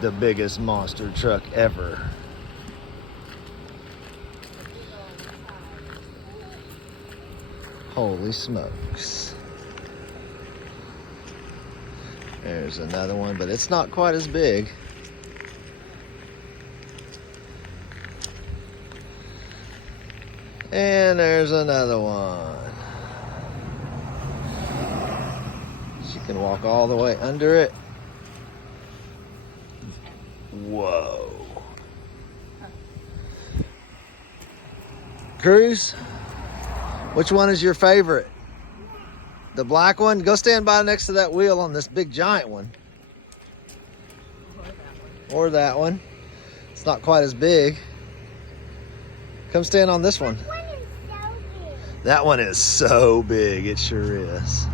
the biggest monster truck ever. Holy smokes. There's another one, but it's not quite as big. And there's another one. She can walk all the way under it. Whoa. Cruz, which one is your favorite? The black one? Go stand by next to that wheel on this big giant one. Or that one. It's not quite as big. Come stand on this one. That one is so big. That one is so big, it sure is.